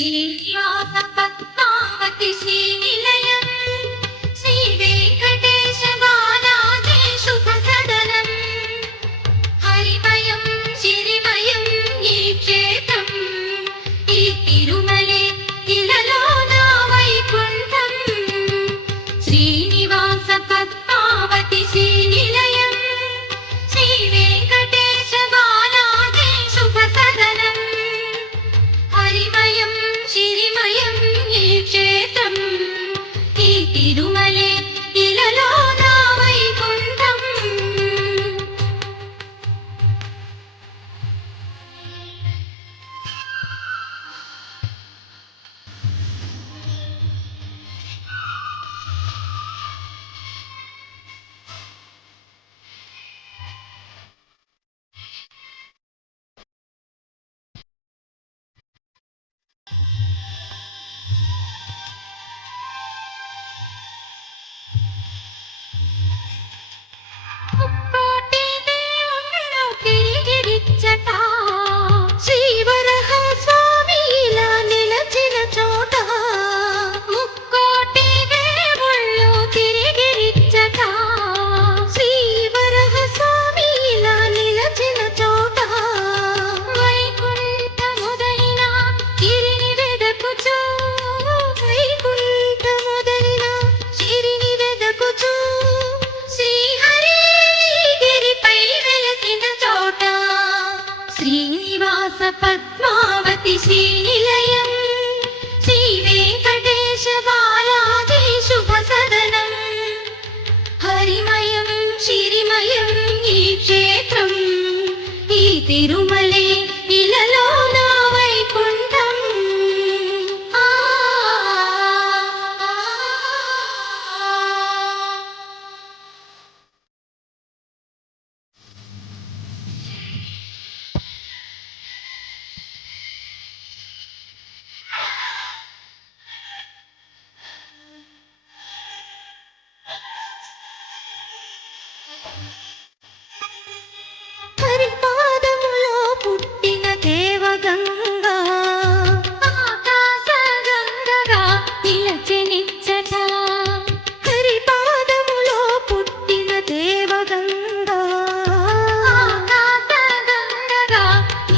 శ్రీనివాస పద్మావతి శ్రీనిలయం శ్రీ వెంకటేశ బాలాజీ శుభ సదనం హరిమయం సిరిమయం ఈ క్షేత్రం ఈ తిరుమలే ఇలలో నా వైకుంఠం శ్రీనివాస పద్మావతి శ్రీనిలయం శ్రీ వెంకటేశ బాలాజీ శుభ సదనం హరిమయం సిరిమయం ఈ క్షేత్రం ఈ తిరుమలే ఇలలో నా వైకుంఠం ముక్కోటి దేవుళ్ళు తిరిగిరిచ్చట శ్రీవరహ స్వామి ఇలా నిలచిన చోట ముక్కోటి దేవుళ్ళు తిరిగిరిచ్చట శ్రీవరహ స్వామి ఇలా నిలచిన చోట వైకుంఠముదైన గిరిని వెదకుచూ వైకుంఠముదైన గిరిని వెదకుచూ శ్రీనివాస పద్మావతి శ్రీనిలయం శ్రీ వెంకటేశ బాలాజీ శుభ సదనం హరిమయం సిరిమయం ఈ క్షేత్రం ఈ తిరుమలే ఇలలో నా వైకుంఠం